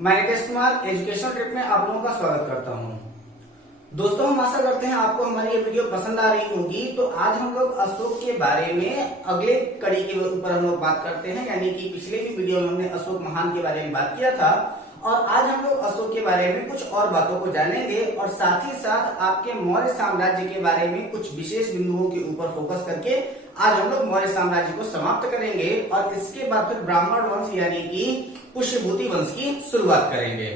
मैं Nitesh Kumar education trip में आप लोगों का स्वागत करता हूं। दोस्तों, हम आशा करते हैं आपको हमारी ये वीडियो पसंद आ रही होगी। तो आज हम लोग अशोक के बारे में अगले कड़ी के ऊपर हम लोग बात करते हैं, यानी कि पिछले भी वीडियो में हमने अशोक महान के बारे में बात किया था और आज हम लोग अशोक के बारे में कुछ और बातों को जानेंगे और साथ ही साथ आपके मौर्य साम्राज्य के बारे में कुछ विशेष बिंदुओं के ऊपर फोकस करके आज हम लोग मौर्य साम्राज्य को समाप्त करेंगे और इसके बाद फिर ब्राह्मण वंश यानी कि पुष्यभूति वंश की शुरुआत करेंगे।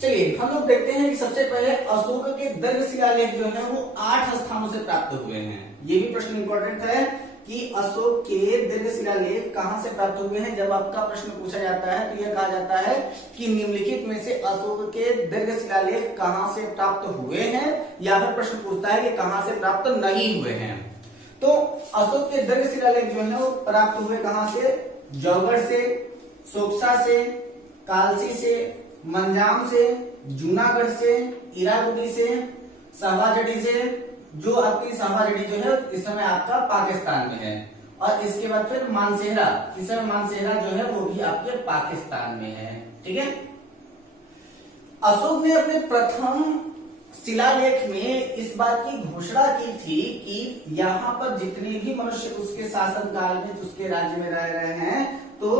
चलिए हम लोग देखते हैं कि सबसे पहले अशोक के दीर्घ शिलालेख जो है वो 8 स्थानों से प्राप्त हुए हैं। ये भी प्रश्न इंपॉर्टेंट है कि अशोक के दीर्घ शिलालेख कहां से प्राप्त हुए हैं। जब आपका प्रश्न पूछा जाता है तो यह कहा जाता है कि निम्नलिखित में से अशोक के दीर्घ शिलालेख कहां से प्राप्त हुए हैं, या फिर प्रश्न पूछता है कि कहां से प्राप्त नहीं हुए हैं। तो अशोक के दीर्घ शिलालेख जो है वो प्राप्त हुए कहां से? जौगढ़ से, सोक्सा से, कालसी से, मंजाम से, जूनागढ़ से, इरावदी से, शाहबाजड़ी से, जो आपकी शाहबाजड़ी जो है इस समय आपका पाकिस्तान में है, और इसके बाद फिर मानसेहरा, इस समय मानसेहरा जो है वो भी आपके पाकिस्तान में है। ठीक है। अशोक ने अपने प्रथम शिलालेख में इस बात की घोषणा की थी कि यहाँ पर जितने भी मनुष्य उसके शासनकाल में उसके राज्य में रह रहे हैं, तो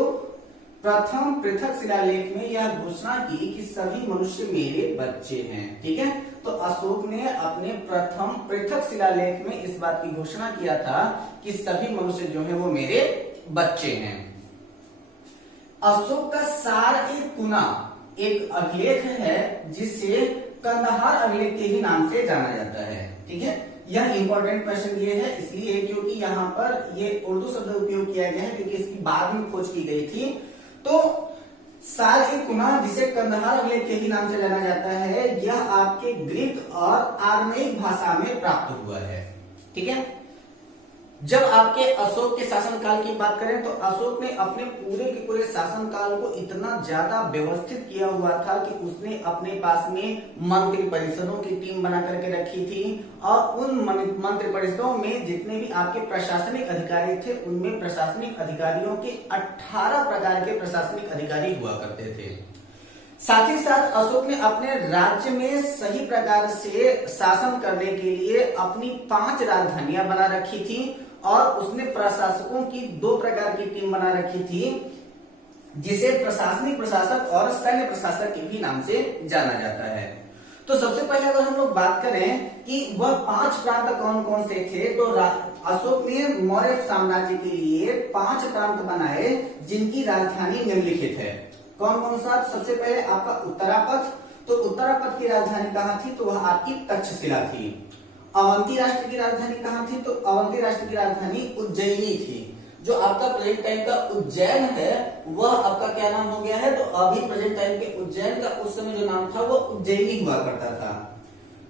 प्रथम पृथक शिलालेख में यह घोषणा की कि सभी मनुष्य मेरे बच्चे हैं। ठीक है। तो अशोक ने अपने प्रथम पृथक शिलालेख में इस बात की घोषणा किया था कि सभी मनुष्य जो है वो मेरे बच्चे हैं। अशोक का सार ए कुना एक अभिलेख है जिसे कंदहार अभिलेख के ही नाम से जाना जाता है। ठीक है। यह इंपॉर्टेंट क्वेश्चन ये है इसलिए क्योंकि यहाँ पर ये उर्दू शब्द उपयोग किया गया है, क्योंकि इसकी बाद में खोज की गई थी। तो सार ए कुना जिसे कंदहार अभिलेख के ही नाम से जाना जाता है, यह आपके ग्रीक और आर्मेयिक भाषा में प्राप्त हुआ है। ठीक है। जब आपके अशोक के शासनकाल की बात करें तो अशोक ने अपने पूरे के पूरे शासनकाल को इतना ज्यादा व्यवस्थित किया हुआ था कि उसने अपने पास में मंत्री परिषदों की टीम बना करके रखी थी और उन मंत्री परिषदों में जितने भी आपके प्रशासनिक अधिकारी थे उनमें प्रशासनिक अधिकारियों के 18 प्रकार के प्रशासनिक अधिकारी हुआ करते थे। साथ ही साथ अशोक ने अपने राज्य में सही प्रकार से शासन करने के लिए अपनी 5 राजधानियां बना रखी थी और उसने प्रशासकों की 2 प्रकार की टीम बना रखी थी, जिसे प्रशासनिक प्रशासक और सैन्य प्रशासक के भी नाम से जाना जाता है। तो सबसे पहले अगर हम लोग बात करें कि वह 5 प्रांत कौन कौन से थे, तो अशोक ने मौर्य साम्राज्य के लिए 5 प्रांत बनाए जिनकी राजधानी निम्नलिखित है। कौन कौन सा? सबसे पहले आपका उत्तरापथ। तो उत्तरापथ की राजधानी कहाँ थी? तो वह आपकी तक्षशिला थी। अवंती राष्ट्र की राजधानी कहाँ थी? तो अवंती राष्ट्र की राजधानी उज्जैनी थी। जो आपका प्रेजेंट टाइम का उज्जैन है वह आपका क्या नाम हो गया है? तो अभी प्रेजेंट टाइम के उज्जैन का उस समय जो नाम था वो उज्जैनी हुआ करता था।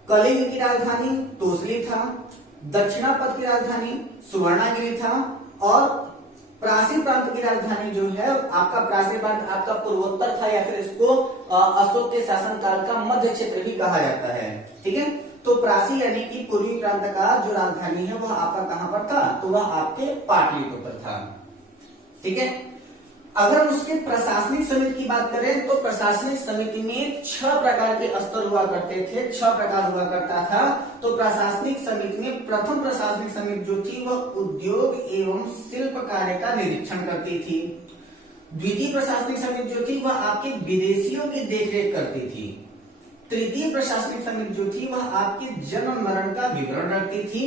कलिंग की राजधानी तोसली था। दक्षिणापथ की राजधानी सुवर्णागिरी था और प्राचीन प्रांत की राजधानी जो है आपका प्राचीन प्रांत आपका पूर्वोत्तर था, या फिर इसको अशोक के शासनकाल का मध्य क्षेत्र भी कहा जाता है। ठीक है। तो प्राची यानी कि पूर्वी प्रांत का जो राजधानी है वह आपका कहां पर था? तो वह आपके पाटलिपुत्र था। ठीक है। अगर हम उसके प्रशासनिक समिति की बात करें तो प्रशासनिक समिति में 6 प्रकार के स्तर हुआ करते थे, 6 प्रकार हुआ करता था। तो प्रशासनिक समिति में प्रथम प्रशासनिक समिति जो थी वह उद्योग एवं शिल्प कार्य का निरीक्षण करती थी। द्वितीय प्रशासनिक समिति जो थी वह आपके विदेशियों की देखरेख करती थी। तृतीय प्रशासनिक समिति जो थी वह आपके जन्म मरण का विवरण रखती थी।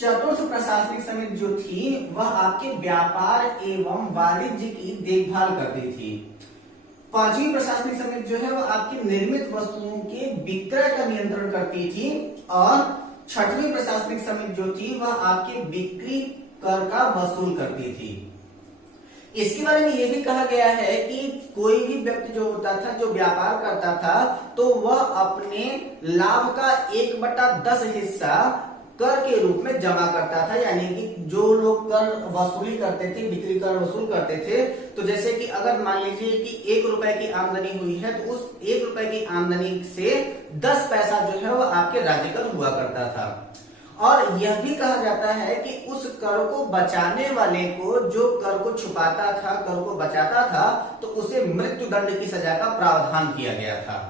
चतुर्थ प्रशासनिक समिति जो थी वह आपके व्यापार एवं वाणिज्य की देखभाल करती थी। 5वीं प्रशासनिक समिति जो है वह आपकी निर्मित वस्तुओं के विक्रय का नियंत्रण करती थी और 6वीं प्रशासनिक समिति जो थी वह आपके बिक्री कर का वसूल करती थी। इसके बारे में यह भी कहा गया है कि कोई भी व्यक्ति जो होता था, जो व्यापार करता था, तो वह अपने लाभ का 1/10 हिस्सा कर के रूप में जमा करता था। यानी कि जो लोग कर वसूली करते थे, बिक्री कर वसूल करते थे, तो जैसे कि अगर मान लीजिए कि 1 रुपए की आमदनी हुई है तो उस 1 रुपए की आमदनी से 10 पैसा जो है वो आपके राज्य कर हुआ करता था। और यह भी कहा जाता है कि उस कर को बचाने वाले को, जो कर को छुपाता था, कर को बचाता था, तो उसे मृत्यु दंड की सजा का प्रावधान किया गया था।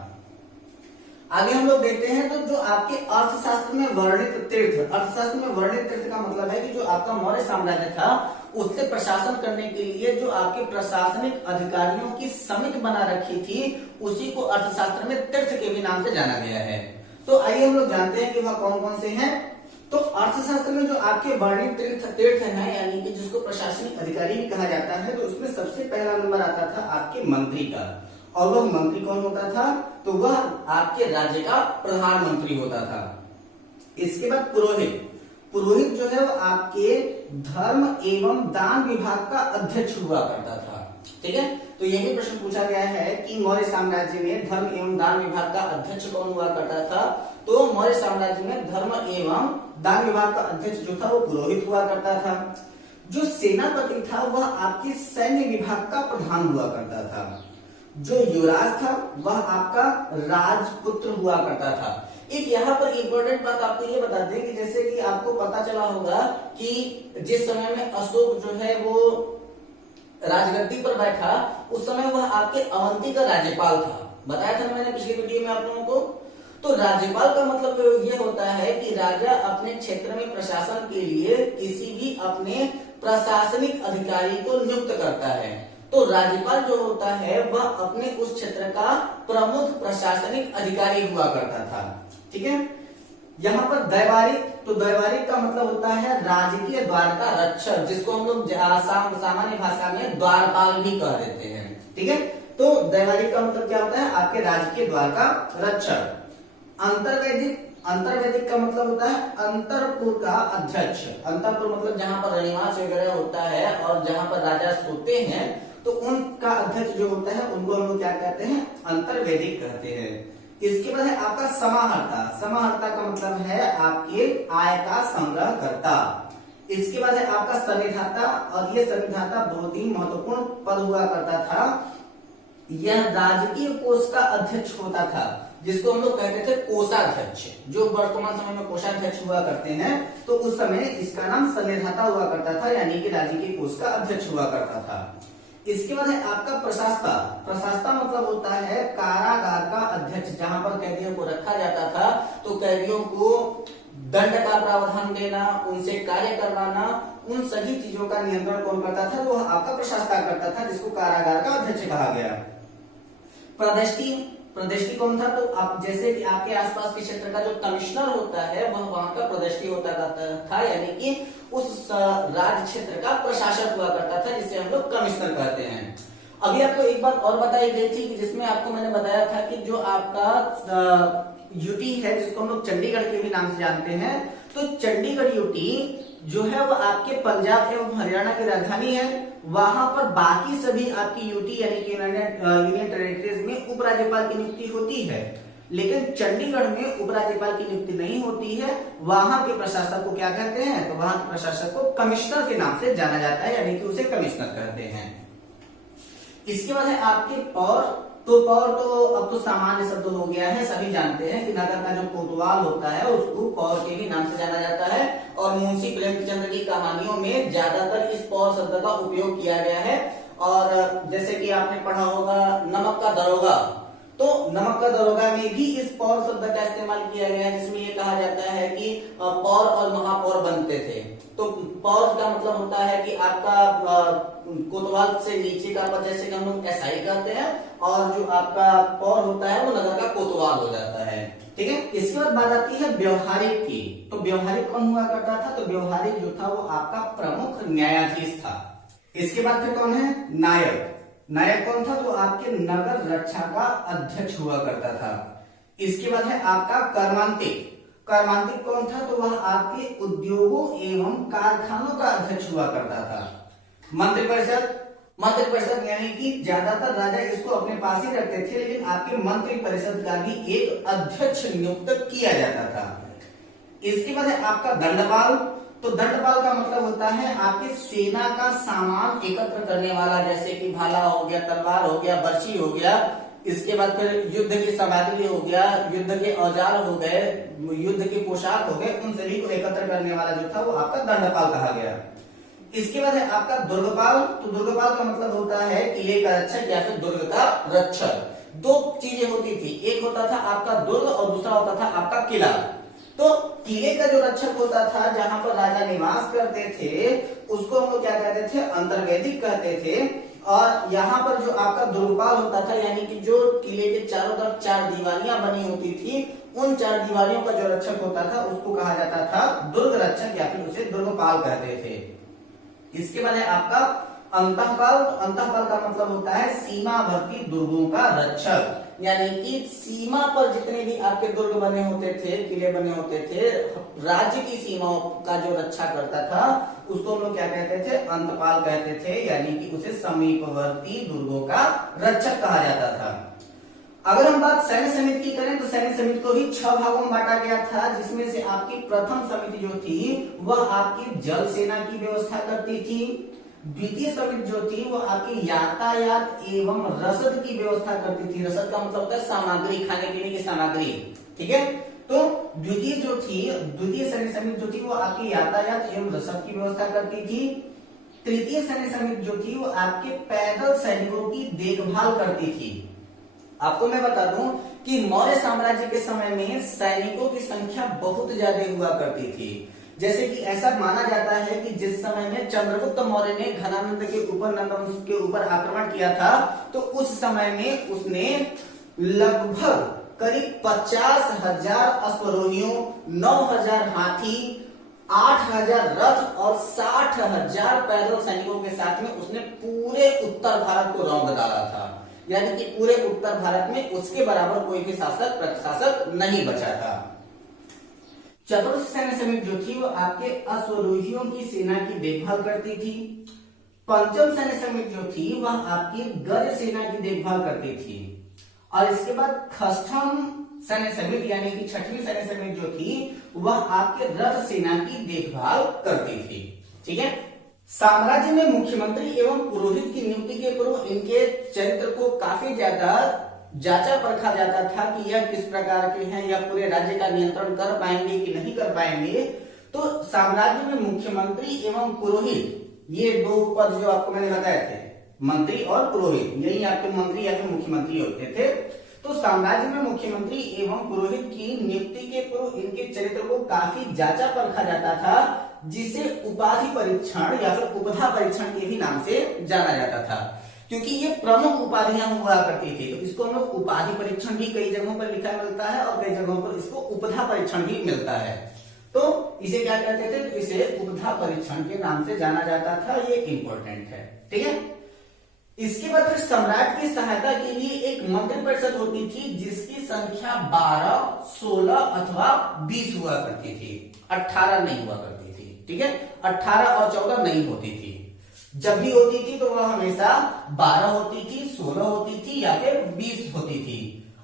आगे हम लोग देखते हैं तो जो आपके अर्थशास्त्र में वर्णित तीर्थ, अर्थशास्त्र में वर्णित तीर्थ का मतलब है कि जो आपका मौर्य साम्राज्य था उससे प्रशासन करने के लिए जो आपके प्रशासनिक अधिकारियों की समिति बना रखी थी, उसी को अर्थशास्त्र में तीर्थ के भी नाम से जाना गया है। तो आइए हम लोग जानते हैं कि वह कौन कौन से हैं। तो अर्थशास्त्र में जो आपके वर्णित तीर्थ हैं, यानी कि जिसको प्रशासनिक अधिकारी भी कहा जाता है, तो उसमें सबसे पहला नंबर आता था आपके मंत्री का। और वह मंत्री कौन होता था? तो वह आपके राज्य का प्रधानमंत्री होता था। इसके बाद पुरोहित, पुरोहित जो है वो आपके धर्म एवं दान विभाग का अध्यक्ष हुआ करता था। ठीक है, तो यह भी प्रश्न पूछा गया है कि मौर्य साम्राज्य में धर्म एवं दान विभाग का अध्यक्ष कौन हुआ करता था? तो मौर्य साम्राज्य में धर्म एवं दान विभाग का अध्यक्ष जो था वो पुरोहित हुआ करता था। जो सेनापति था वह आपके सैन्य विभाग का प्रधान हुआ करता था। जो युवराज था वह आपका राजपुत्र हुआ करता था। एक यहाँ पर इंपॉर्टेंट बात आपको ये बता दें कि जैसे कि आपको पता चला होगा कि जिस समय में अशोक जो है वो राजगद्दी पर बैठा, उस समय वह आपके अवंती का राज्यपाल था। बताया था ना मैंने पिछले वीडियो में आप लोगों को। तो राज्यपाल का मतलब ये होता है कि राजा अपने क्षेत्र में प्रशासन के लिए किसी भी अपने प्रशासनिक अधिकारी को नियुक्त करता है। तो राज्यपाल जो होता है वह अपने उस क्षेत्र का प्रमुख प्रशासनिक अधिकारी हुआ करता था। ठीक है, यहाँ पर दैवारिक, तो दैवारिक का मतलब होता है राजकीय द्वार का रक्षक, जिसको हम लोग सामान्य भाषा में द्वारपाल भी कह देते हैं। ठीक है, तो दैवारिक का मतलब क्या होता है? आपके राजकीय द्वार का रक्षक। अंतर्वैदिक, अंतर्वैदिक का मतलब होता है अंतरपुर का अध्यक्ष। अंतरपुर मतलब जहां पर रनिवास वगैरह होता है और जहां पर राजा सोते हैं, तो उनका अध्यक्ष जो होता है उनको हम लोग क्या कहते हैं? अंतर्वैदिक कहते हैं। इसके बाद है आपका समाहर्ता। समाहर्ता का मतलब है आपके आय का संग्रह करता। इसके बाद है आपका संविधाता, और ये संविधाता बहुत ही महत्वपूर्ण पद हुआ करता था। यह राजकीय कोष का अध्यक्ष होता था, जिसको हम लोग कहते थे कोषाध्यक्ष। जो वर्तमान समय में कोषाध्यक्ष हुआ करते हैं, तो उस समय इसका नाम संविधाता हुआ करता था, यानी कि राजकीय कोष का अध्यक्ष हुआ करता था। इसके बाद है आपका प्रशासता। प्रशासता मतलब होता है कारागार का अध्यक्ष, जहां पर कैदियों को रखा जाता था, तो कैदियों को दंड का प्रावधान देना, उनसे कार्य करवाना, उन सभी चीजों का नियंत्रण कौन करता था? वो आपका प्रशासता करता था, जिसको कारागार का अध्यक्ष कहा गया। प्रदिष्टि, प्रदिष्टि कौन था? तो आप जैसे कि आपके आसपास के क्षेत्र का जो कमिश्नर होता है वह वहां का प्रदिष्टि होता था, यानी कि उस राज्य क्षेत्र का प्रशासक हुआ करता था, जिसे हम लोग कमिश्नर कहते हैं। अभी आपको एक बात और बताई गई थी कि जिसमें आपको मैंने बताया था कि जो आपका यूटी है, जिसको हम लोग चंडीगढ़ के भी नाम से जानते हैं, तो चंडीगढ़ यूटी जो है वो आपके पंजाब एवं हरियाणा की राजधानी है। वहां पर बाकी सभी आपकी यूटी यानी कि यूनियन टेरिटरीज में उपराज्यपाल की नियुक्ति होती है, लेकिन चंडीगढ़ में उपराज्यपाल की नियुक्ति नहीं होती है। वहां के प्रशासक को क्या कहते हैं? तो वहां के प्रशासक को कमिश्नर के नाम से जाना जाता है, यानी कि उसे कमिश्नर कहते हैं। इसके बाद है आपके पौर। तो पौर तो अब तो सामान्य शब्द हो गया है, सभी जानते हैं कि नगर का जो कोतवाल होता है उसको पौर के ही नाम से जाना जाता है। और मुंशी प्रेमचंद की कहानियों में ज्यादातर इस पौर शब्द का उपयोग किया गया है। और जैसे कि आपने पढ़ा होगा नमक का दरोगा, तो नमक का दरोगा में भी इस पौर शब्द का इस्तेमाल किया गया है, जिसमें ये कहा जाता है कि पौर और महापौर बनते थे। तो पौर का मतलब होता है कि आपका कोतवाल से नीचे का पद, जैसे कि हम लोग एसआई कहते हैं, और जो आपका पौर होता है वो नगर का कोतवाल हो जाता है। ठीक है, इसके बाद बात आती है व्यवहारिक की। तो व्यवहारिक कौन हुआ करता था? तो व्यवहारिक जो था वो आपका प्रमुख न्यायाधीश था। इसके बाद फिर कौन है? नायक। नायक कौन था? तो आपके नगर रक्षा का अध्यक्ष हुआ करता था। इसके बाद है आपका कर्मांतिक। कर्मांतिक कौन था? तो वह आपके उद्योगों एवं कारखानों का अध्यक्ष हुआ करता था। मंत्रिपरिषद, मंत्रिपरिषद यानी कि ज्यादातर राजा इसको अपने पास ही रखते थे, लेकिन आपके मंत्रिपरिषद का भी एक अध्यक्ष नियुक्त किया जाता था। इसके बाद है आपका दंडपाल। तो दंडपाल का मतलब होता है आपके सेना का सामान एकत्र करने वाला, जैसे कि भाला हो गया, तलवार हो गया, बर्छी हो गया, इसके बाद फिर युद्ध की सामग्री हो गया, युद्ध के औजार हो गए, युद्ध के पोशाक हो गए, उन सभी को एकत्र करने वाला जो था वो आपका दंडपाल कहा गया। इसके बाद है आपका दुर्गपाल। तो दुर्गपाल का मतलब होता है किले का रक्षक या फिर दुर्ग का रक्षक। दो चीजें होती थी, एक होता था आपका दुर्ग और दूसरा होता था आपका किला। तो किले का जो रक्षक होता था, जहां पर राजा निवास करते थे, उसको हम लोग क्या कहते थे, अंतर्वैदिक कहते थे। और यहाँ पर जो आपका दुर्गपाल होता था, यानी कि जो किले के चारों तरफ चार दीवारियां बनी होती थी, उन चार दीवारियों का जो रक्षक होता था उसको कहा जाता था दुर्ग रक्षक या फिर उसे दुर्गपाल कहते थे। इसके बाद है आपका अंतःपाल। तो अंतःपाल का मतलब होता है सीमावर्ती दुर्गों का रक्षक, यानी कि सीमा पर जितने भी आपके दुर्ग बने होते थे, किले बने होते थे, राज्य की सीमाओं का जो रक्षा करता था उसको हम लोग क्या कहते थे, अंतपाल कहते थे, यानी कि उसे समीपवर्ती दुर्गों का रक्षक कहा जाता था। अगर हम बात सैन्य समिति की करें तो सैन्य समिति को ही 6 भागों में बांटा गया था, जिसमें से आपकी प्रथम समिति जो थी वह आपकी जल सेना की व्यवस्था करती थी। द्वितीय समिति जो थी वो आपकी यातायात एवं रसद की व्यवस्था करती थी। रसद का मतलब होता है सामग्री, खाने पीने की सामग्री, ठीक है। तो द्वितीय सैन्य समिति जो थी वो आपकी यातायात एवं रसद की व्यवस्था करती थी। तृतीय सैन्य समिति जो थी वो आपके पैदल सैनिकों की देखभाल करती थी। आपको मैं बता दूं कि मौर्य साम्राज्य के समय में सैनिकों की संख्या बहुत ज्यादा हुआ करती थी। जैसे कि ऐसा माना जाता है कि जिस समय में चंद्रगुप्त मौर्य ने घनानंद के ऊपर, नंदवंश के ऊपर आक्रमण किया था, तो उस समय में उसने लगभग करीब 50,000 अश्वारोहियों, 9,000 हाथी, 8,000 रथ और 60,000 पैदल सैनिकों के साथ में उसने पूरे उत्तर भारत को रौंद डाला था। यानी कि पूरे उत्तर भारत में उसके बराबर कोई भी शासक प्रशासक नहीं बचा था। चतुर्थ सैन्य समिति जो थी वो आपके अश्वारोहियों की सेना की देखभाल करती थी। पंचम सैन्य समिति जो थी वह आपकी गज सेना की देखभाल करती थी। और इसके बाद षष्ठम सैन्य समिति यानी कि छठवीं सैन्य समिति जो थी वह आपके रथ सेना की देखभाल करती थी, ठीक है। साम्राज्य में मुख्यमंत्री एवं पुरोहित की नियुक्ति के पूर्व इनके चरित्र को काफी ज्यादा जांचा परखा जाता था कि यह किस प्रकार के हैं, या पूरे राज्य का नियंत्रण कर पाएंगे कि नहीं कर पाएंगे। तो साम्राज्य में मुख्यमंत्री एवं पुरोहित, ये दो पद जो आपको मैंने बताए थे, मंत्री और पुरोहित, यही आपके मंत्री या फिर मुख्यमंत्री होते थे। तो साम्राज्य में मुख्यमंत्री एवं पुरोहित की नियुक्ति के पूर्व इनके चरित्र को काफी जांचा परखा जाता था, जिसे उपाधि परीक्षण या फिर उपधा परीक्षण के भी नाम से जाना जाता था, क्योंकि ये प्रमुख उपाधियां हुआ करती थी। तो इसको हम लोग उपाधि परीक्षण भी कई जगहों पर लिखा मिलता है और कई जगहों पर इसको उपधा परीक्षण भी मिलता है। तो इसे क्या कहते थे, तो इसे उपधा परीक्षण के नाम से जाना जाता था। ये इंपॉर्टेंट है, ठीक है। इसके बाद फिर सम्राट की सहायता के लिए एक मंत्रिपरिषद होती थी, जिसकी संख्या 12, 16 अथवा 20 हुआ करती थी, 18 नहीं हुआ करती थी, ठीक है। 18 और 14 नहीं होती थी। जब भी होती थी तो वह हमेशा 12 होती थी, 16 होती थी या फिर 20 होती थी।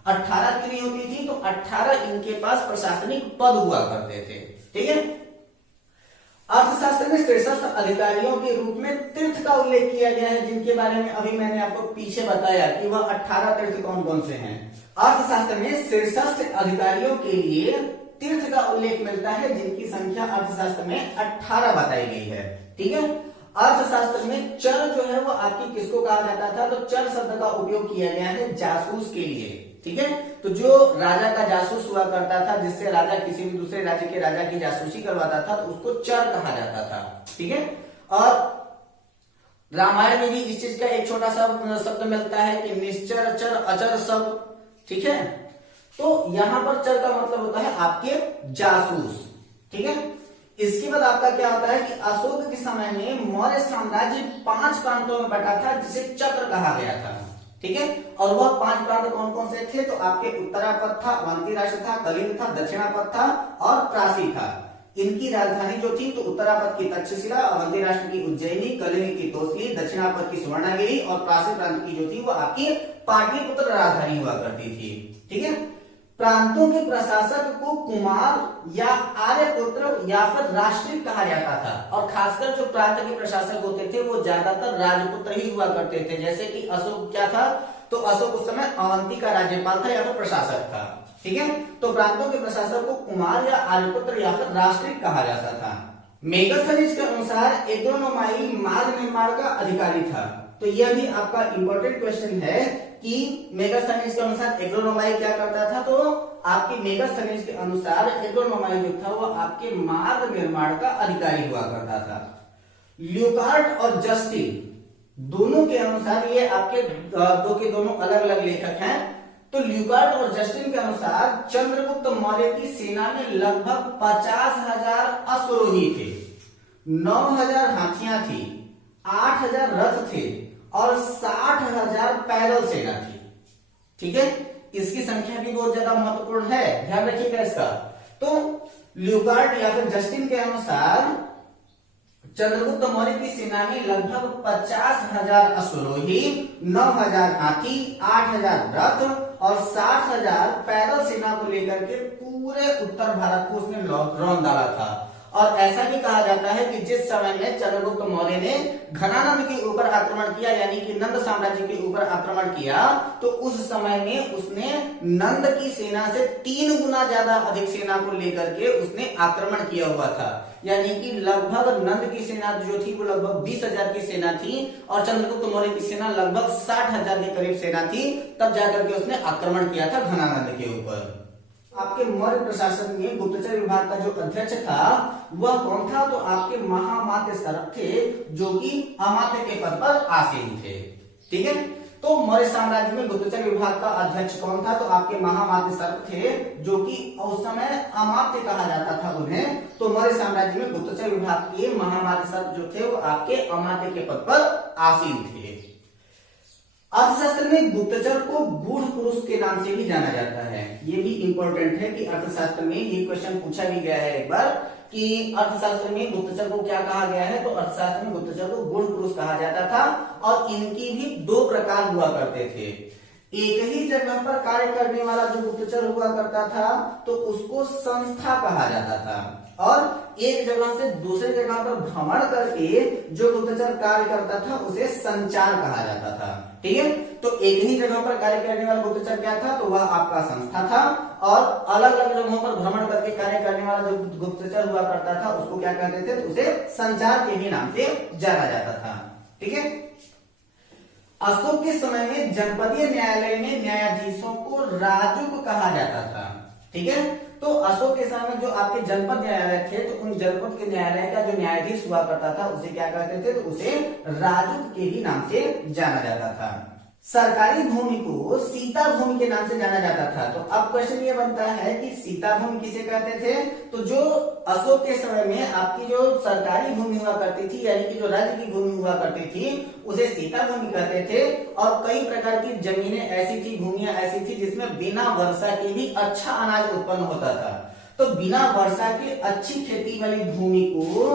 18 क्यों नहीं होती थी, तो 18 इनके पास प्रशासनिक पद हुआ करते थे, ठीक है। अर्थशास्त्र में शीर्षस्थ अधिकारियों के रूप में तीर्थ का उल्लेख किया गया है, जिनके बारे में अभी मैंने आपको पीछे बताया कि वह 18 तीर्थ कौन कौन से हैं। अर्थशास्त्र में शीर्षस्थ अधिकारियों के लिए तीर्थ का उल्लेख मिलता है, जिनकी संख्या अर्थशास्त्र में 18 बताई गई है, ठीक है। अर्थशास्त्र में चर जो है वो आपकी किसको कहा जाता था, तो चर शब्द का उपयोग किया गया है जासूस के लिए, ठीक है। तो जो राजा का जासूस हुआ करता था, जिससे राजा किसी भी दूसरे राज्य के राजा की जासूसी करवाता था, तो उसको चर कहा जाता था, ठीक है। और रामायण में भी इस चीज का एक छोटा सा शब्द मिलता है कि निश्चर, चर, अचर शब्द, ठीक है। तो यहां पर चर का मतलब होता है आपके जासूस, ठीक है। इसके बाद आपका क्या होता है कि अशोक के समय में मौर्य साम्राज्य 5 प्रांतों में बटा था, जिसे चक्र कहा गया था, ठीक है। और वह 5 प्रांत कौन कौन से थे, तो आपके उत्तरापद था, अवंती राष्ट्र था, कलिंग था, दक्षिणापद था और प्रासी था। इनकी राजधानी जो थी तो उत्तरापद की तक्षशिला, अवंती राष्ट्र की उज्जैनी, कलिंग की तोसली, दक्षिणापद की सुवर्णगिरी और प्रासी प्रांत की जो थी वो आपकी पाटलिपुत्र राजधानी हुआ करती थी, ठीक है। प्रांतों के प्रशासक को कुमार या आर्यपुत्र या फिर राष्ट्रिक कहा जाता था, और खासकर जो प्रांत के प्रशासक होते थे वो ज्यादातर राजपुत्र ही हुआ करते थे। जैसे कि अशोक क्या था, तो अशोक उस समय अवंती का राज्यपाल था या तो प्रशासक था। ठीक है, तो प्रांतों के प्रशासक को कुमार या आर्यपुत्र या फिर राष्ट्रिक कहा जाता था। मेगास्थनीज के अनुसार एग्रोनोमाई मार्ग निर्माण का अधिकारी था। तो यह भी आपका इंपॉर्टेंट क्वेश्चन है कि मेगास्थनीज के अनुसार एग्रोनोमाई क्या करता था। तो आपके मेगास्थनीज के अनुसार एग्रोनोमाई जो था वो आपके मार्ग निर्माण का अधिकारी हुआ करता था। ल्यूकार्ट और जस्टिन दोनों के अनुसार, ये आपके दो के दोनों अलग अलग लेखक हैं। तो ल्यूकार्ट और जस्टिन के अनुसार चंद्रगुप्त मौर्य की सेना में लगभग 50,000 अश्वरोही थे, 9,000 हाथियां थी, 8,000 रथ थे और 60,000 पैदल सेना थी। ठीक है, इसकी संख्या भी बहुत ज्यादा महत्वपूर्ण है, ध्यान रखिएगा इसका। तो ल्यूकार्ट या फिर जस्टिन के अनुसार चंद्रगुप्त मौर्य की सेना में लगभग 50,000 अश्वरोही, 9,000 हाथी, 8,000 रथ और 60,000 पैदल सेना को लेकर के पूरे उत्तर भारत को उसने रौंद डाला था। और ऐसा भी कहा जाता है कि जिस समय में चंद्रगुप्त मौर्य ने घनानंद के ऊपर आक्रमण किया, यानी कि नंद साम्राज्य के ऊपर आक्रमण किया, तो उस समय में उसने नंद की सेना से 3 गुना ज्यादा अधिक सेना को लेकर के उसने आक्रमण किया हुआ था। यानी कि लगभग नंद की सेना जो थी वो लगभग 20,000 की सेना थी और चंद्रगुप्त मौर्य की सेना लगभग 60,000 के करीब सेना थी। तब जाकर के उसने आक्रमण किया था घनानंद के ऊपर। आपके मौर्य प्रशासन में गुप्तचर विभाग का जो अध्यक्ष था वह कौन था। तो आपके महामात्य सरक थे, जो कि अमात्य के पद पर आसीन थे। ठीक है, तो मौर्य साम्राज्य में गुप्तचर विभाग का अध्यक्ष कौन था। तो आपके महामात्य सरक थे, जो कि उस समय अमात्य कहा जाता था उन्हें। तो मौर्य साम्राज्य में गुप्तचर विभाग के महामात्य सरक जो थे वो आपके अमात्य के पद पर आसीन थे। अर्थशास्त्र में गुप्तचर को गूढ़ पुरुष के नाम से भी जाना जाता है। ये भी इंपॉर्टेंट है कि अर्थशास्त्र में ये क्वेश्चन पूछा भी गया है एक बार कि अर्थशास्त्र में गुप्तचर को क्या कहा गया है। तो अर्थशास्त्र में गुप्तचर को गूढ़ पुरुष कहा जाता था और इनकी भी 2 प्रकार हुआ करते थे। एक ही जगह पर कार्य करने वाला जो गुप्तचर हुआ करता था तो उसको संस्था कहा जाता था, और एक जगह से दूसरे जगह पर भ्रमण करके जो गुप्तचर कार्य करता था उसे संचार कहा जाता था। ठीक है, तो एक ही जगह पर कार्य करने वाला गुप्तचर क्या था, तो वह आपका संस्था था, और अलग अलग जगहों पर भ्रमण करके कार्य करने वाला जो गुप्तचर हुआ करता था उसको क्या कहते थे, तो उसे संचार के ही नाम से जाना जाता था। ठीक है, अशोक के समय में जनपदीय न्यायालय में न्यायाधीशों को राजुक कहा जाता था। ठीक है, तो अशोक के समय में जो आपके जनपद न्यायालय थे तो उन जनपद के न्यायालय का जो न्यायाधीश हुआ करता था उसे क्या कहते थे, तो उसे राजुक के ही नाम से जाना जाता था। सरकारी भूमि को सीता भूमि के नाम से जाना जाता था। तो अब क्वेश्चन ये बनता है कि सीता भूमि किसे कहते थे। तो जो अशोक के समय में आपकी जो सरकारी भूमि हुआ करती थी, यानी कि जो राज्य की भूमि हुआ करती थी, उसे सीता भूमि कहते थे। और कई प्रकार की जमीनें ऐसी थी, भूमियां ऐसी थी जिसमें बिना वर्षा के भी अच्छा अनाज उत्पन्न होता था। तो बिना वर्षा के अच्छी खेती वाली भूमि को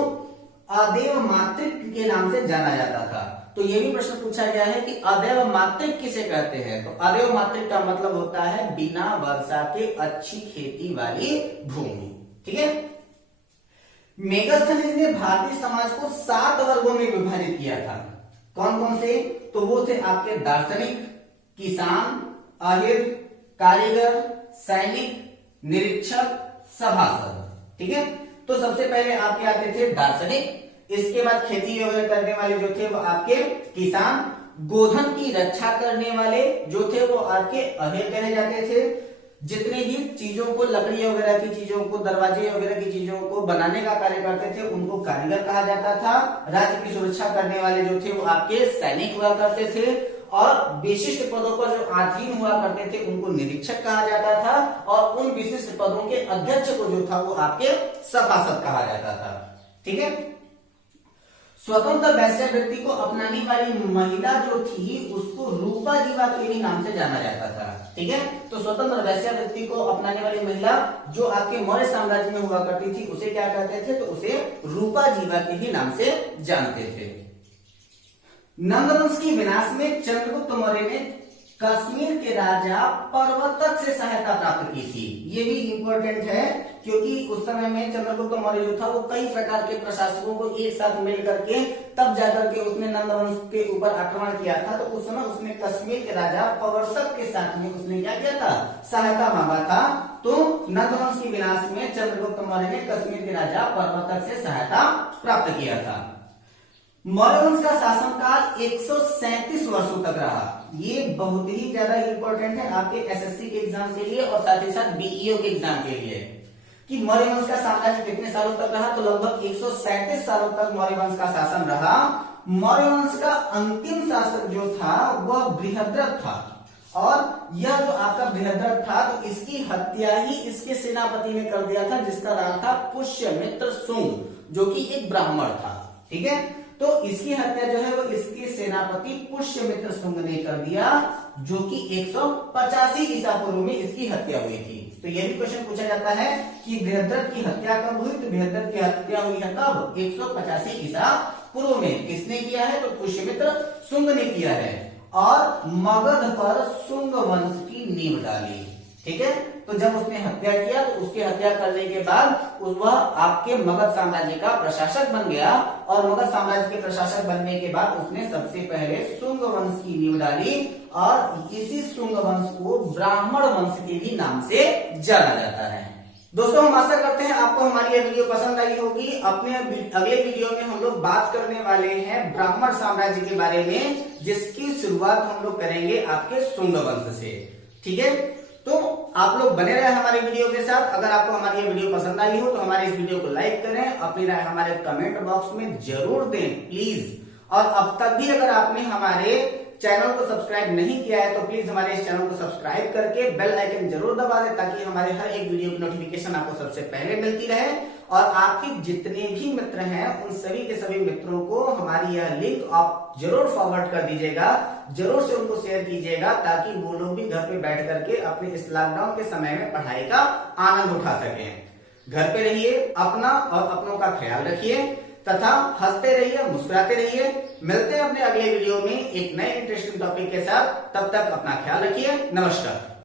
अदेव मातृक के नाम से जाना जाता था। तो ये भी प्रश्न पूछा गया है कि अदेव मातृक किसे कहते हैं। तो अदेव मातृक का मतलब होता है बिना वर्षा के अच्छी खेती वाली भूमि। ठीक है, मेगास्थनीज ने भारतीय समाज को 7 वर्गों में विभाजित किया था। कौन कौन से, तो वो थे आपके दार्शनिक, किसान, अहिर, कारीगर, सैनिक, निरीक्षक, सभासद। ठीक है, तो सबसे पहले आपके आते थे दार्शनिक, इसके बाद खेती वगैरह करने वाले जो थे वो आपके किसान, गोधन की रक्षा करने वाले जो थे वो आपके अहिर कहे जाते थे, जितने भी चीजों को, लकड़ी वगैरह की चीजों को, दरवाजे वगैरह की चीजों को बनाने का कार्य करते थे उनको कारीगर कहा जाता था। राज्य की सुरक्षा करने वाले जो थे वो आपके सैनिक हुआ करते थे, और विशिष्ट पदों पर जो आधीन हुआ करते थे उनको निरीक्षक कहा जाता था, और उन विशिष्ट पदों के अध्यक्ष को जो था वो आपके सभासद कहा जाता था। ठीक है, स्वतंत्र वैश्यावृत्ति को अपनाने वाली महिला जो थी उसको रूपा जीवा के ही नाम से जाना जाता था। ठीक है, तो स्वतंत्र वैश्यावृत्ति को अपनाने वाली महिला जो आपके मौर्य साम्राज्य में हुआ करती थी उसे क्या कहते थे, तो उसे रूपा जीवा के ही नाम से जानते थे। नंद वंश के विनाश में चंद्रगुप्त मौर्य ने कश्मीर के राजा प्रवर्तक से सहायता प्राप्त की थी। ये भी इंपॉर्टेंट है क्योंकि उस समय में चंद्रगुप्त मौर्य जो था वो कई प्रकार के प्रशासकों को एक साथ मिल करके तब जाकर के उसने नंद वंश के ऊपर आक्रमण किया था। तो उस समय उसने कश्मीर के राजा प्रवर्तक के साथ में उसने क्या किया था, सहायता मांगा था। तो नंद वंश के विनाश में चंद्रगुप्त मौर्य ने कश्मीर के राजा प्रवर्तक से सहायता प्राप्त किया था। मौर्य वंश का शासनकाल 137 वर्षों तक रहा। ये बहुत ही ज्यादा इंपॉर्टेंट है आपके एसएससी के एग्जाम के लिए और साथ ही साथ बीईओ के एग्जाम के लिए कि मौर्य वंश का साम्राज्य कितने सालों तक रहा। तो लगभग 137 सालों तक मौर्य वंश का शासन रहा। मौर्य वंश का अंतिम शासक जो था वह बृहद्रथ था और यह जो आपका बृहद्रथ था तो इसकी हत्या ही इसके सेनापति ने कर दिया था जिसका नाम था पुष्यमित्र शुंग, जो कि एक ब्राह्मण था। ठीक है, तो इसकी हत्या जो है वो इसके सेनापति पुष्यमित्र शुंग ने कर दिया, जो कि 185 ईसा पूर्व में इसकी हत्या हुई थी। तो यह भी क्वेश्चन पूछा जाता है कि बृहद्रथ की हत्या कब हुई। तो बृहद्रथ की हत्या हुई है कब, 185 ईसा पूर्व में। किसने किया है, तो पुष्यमित्र शुंग ने किया है और मगध पर शुंग वंश की नींव डाली। ठीक है, तो जब उसने हत्या किया तो उसकी हत्या करने के बाद वह आपके मगध साम्राज्य का प्रशासक बन गया और मगध साम्राज्य के प्रशासक बनने के बाद उसने सबसे पहले शुंग वंश की नींव डाली और इसी शुंग वंश को ब्राह्मण वंश के भी नाम से जाना जाता है। दोस्तों, हम आशा करते हैं आपको हमारी यह वीडियो पसंद आई होगी। अपने अगले वीडियो में हम लोग बात करने वाले हैं ब्राह्मण साम्राज्य के बारे में, जिसकी शुरुआत हम लोग करेंगे आपके शुंग वंश से। ठीक है, तो आप लोग बने रहे हमारे वीडियो के साथ। अगर आपको हमारी ये वीडियो पसंद आई हो तो हमारे इस वीडियो को लाइक करें, अपनी राय हमारे कमेंट बॉक्स में जरूर दें प्लीज। और अब तक भी अगर आपने हमारे चैनल को सब्सक्राइब नहीं किया है तो प्लीज हमारे इस चैनल को सब्सक्राइब करके बेल आइकन जरूर दबा दें ताकि हमारे हर एक वीडियो की नोटिफिकेशन आपको सबसे पहले मिलती रहे। और आपके जितने भी मित्र हैं उन सभी के सभी मित्रों को हमारी यह लिंक आप जरूर फॉरवर्ड कर दीजिएगा, जरूर से उनको शेयर कीजिएगा ताकि वो लोग भी घर पे बैठ करके अपने इस लॉकडाउन के समय में पढ़ाई का आनंद उठा सकें। घर पे रहिए, अपना और अपनों का ख्याल रखिए तथा हंसते रहिए, मुस्कुराते रहिए। मिलते हैं अपने अगले वीडियो में एक नए इंटरेस्टिंग टॉपिक के साथ। तब तक अपना ख्याल रखिए। नमस्कार।